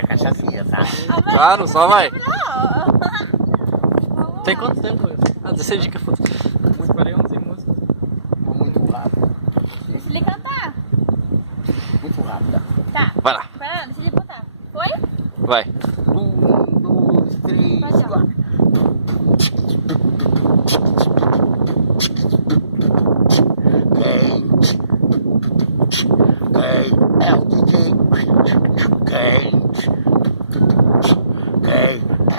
é cachaçinha, tá? Claro, só vai. Não. Tem quanto tempo? Ah, 16 dicas, foda. Separei 11 músicas. Muito rápido. Deixa ele cantar. Muito rápida. Tá. Vai lá, Pera, deixa ele botar. Foi? vai. 1, 2, 3, Pode ir. 4. Quem é o DJ? Quem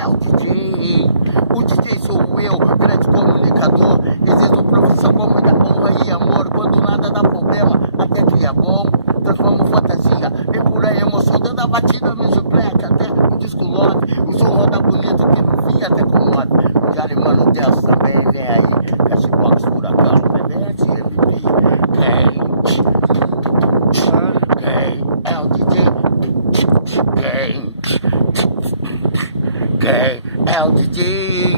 é o DJ? O DJ sou eu, grande comunicador. Exerço profissão com muita honra e amor. Quando nada dá problema, até que é bom. Transformo fantasia em pura emoção. Dando a batida, music black, até um disco love. O som roda bonito que no fim até comove. O Jari Mano Deus também vem aí. Cashbox, furacão, PBS, MP. Quem é o DJ? Quem é o DJ?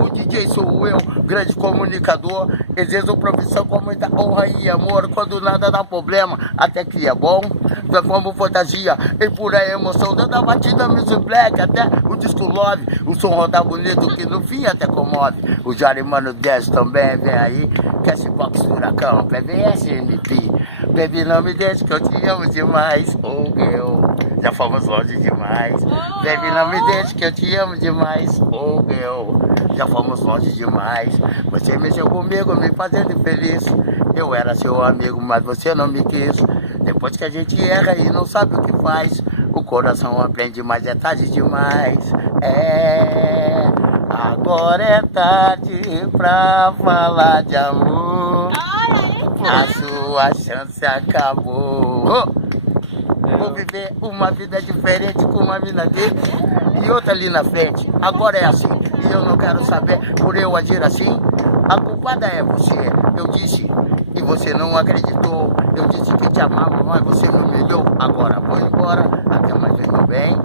O DJ sou eu, grande comunicador. Exerço profissão com muita honra e amor. Quando nada dá problema, até que é bom. Transformo fantasia em pura emoção. Dando a batida music black, até o disco love. O som roda bonito que no fim até comove. O Jari Mano 10 também vem aí. Cashbox, furacão, PVS, MP. Baby, não me deixe que eu te amo demais. Oh, girl, já fomos longe demais. Baby, não me deixe que eu te amo demais. Oh, girl, já fomos longe demais. Você mexeu comigo, me fazendo feliz. Eu era seu amigo, mas você não me quis. Depois que a gente erra e não sabe o que faz, o coração aprende, mas é tarde demais. Agora é tarde pra falar de amor. A sua chance acabou. Vou viver uma vida diferente com uma mina dele e outra ali na frente. Agora é assim e eu não quero saber por eu agir assim. A culpada é você. Eu disse e você não acreditou. Eu disse que te amava, mas você me humilhou. Agora vou embora. Até mais ver, meu bem.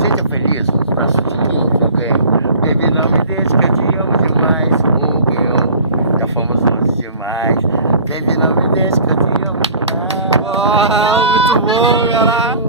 Seja feliz nos braços de outro alguém. Baby, não me deixe que eu te amo demais. Oh, girl, já fomos longe demais. Baby, não me deixe que eu te amo demais. Uau, muito bom, galera.